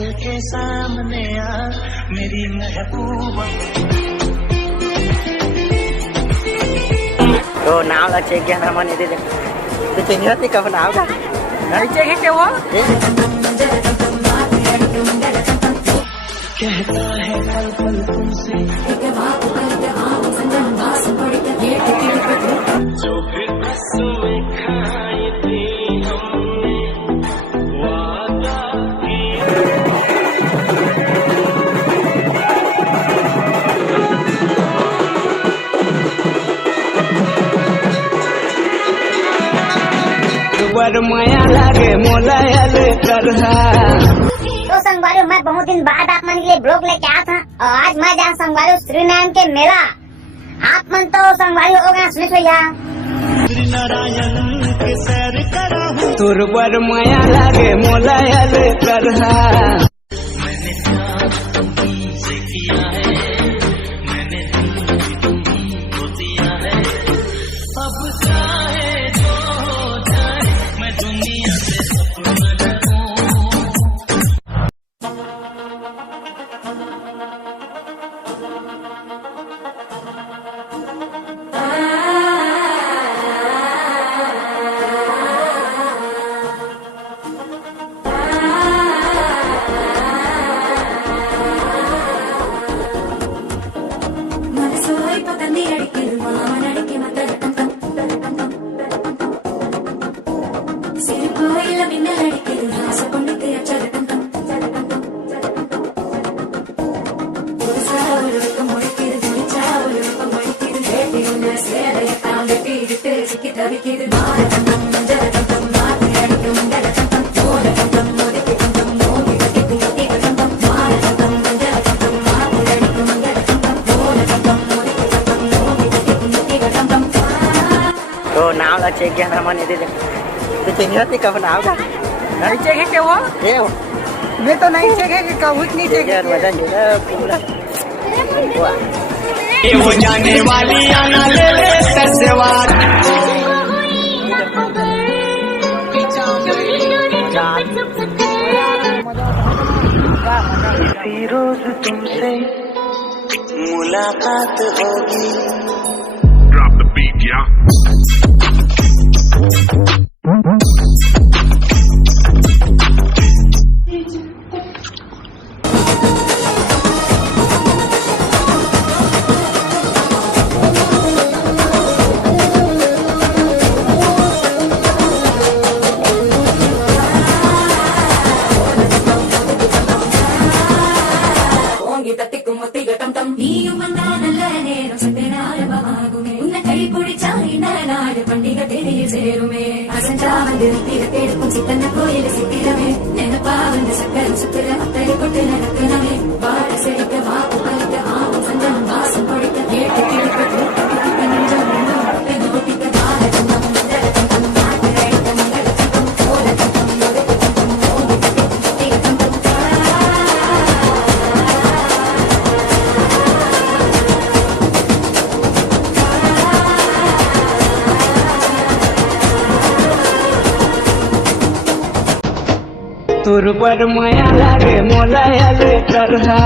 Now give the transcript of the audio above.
महल के सामने आ मेरी महबूबा। तो नाव là chơi kia nào mà đi đi đi chơi hết đi cầm nào cả chơi hết kêu á कहता है पल पल तुमसे जो फिर कसमें खाई थी हमने वादा किया माया लागे मोलायल करहा। तो संगवारी मैं बहुत दिन बाद आप मन के लिए ब्लॉग लेके आया था और आज मैं जा संगवारी श्रीनारायण के मेला। आप मन तो संगवारी हो गया सुनिस भैया श्री नारायण के सैर करा तुरवर माया लागे मोलायल करहा। मैंने प्यार तुमसे किया है मैंने दिल तुमको दिया है अब चाहे जो हो जाए मैं दुनिया से सपना लगूं। तो नाव là chơi kia nào mà đi đi đi chơi hết đi cầm nào cả chơi hết kêu á मैं तो नहीं चेक कब नहीं चेक मजा नहीं है पूरा ये हो जाने वाली आना ले ले ससवार इसी रोज तुमसे मुलाकात होगी। Drop the beat, yeah. तुरवर माया लागे मोलायल करहा।